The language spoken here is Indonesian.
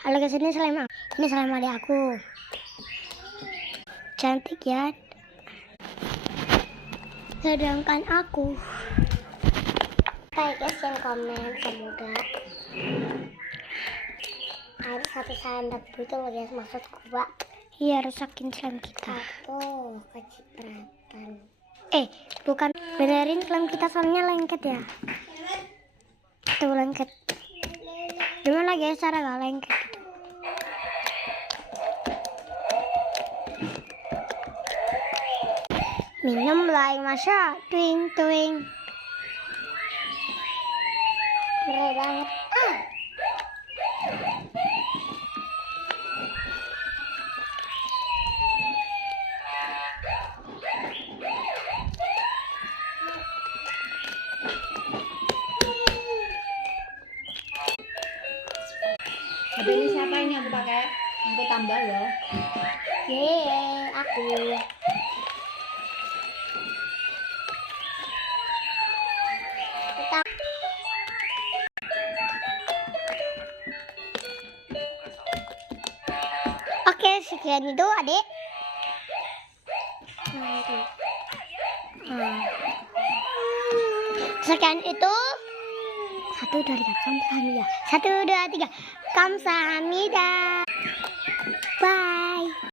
Halo guys, ini slime adik aku. Cantik ya. Sedangkan aku. Kayak guys yang komen semoga ada satu sandap itu loh guys, maksudku Pak. Iya, rusakin slime kita. Satu kecipratan. Bukan benerin slime kita soalnya lengket ya. Tuh lengket. Gimana guys cara gak lengket gitu? Minum like masa twing twing. Keren banget. Tapi ini siapa ini aku pakai? Aku tambah loh. Aku. Oke, sekian itu adik. Sekian itu. 1, 2, 3 kamsahamnida. 1, 2, 3 kamsahamnida. Bye.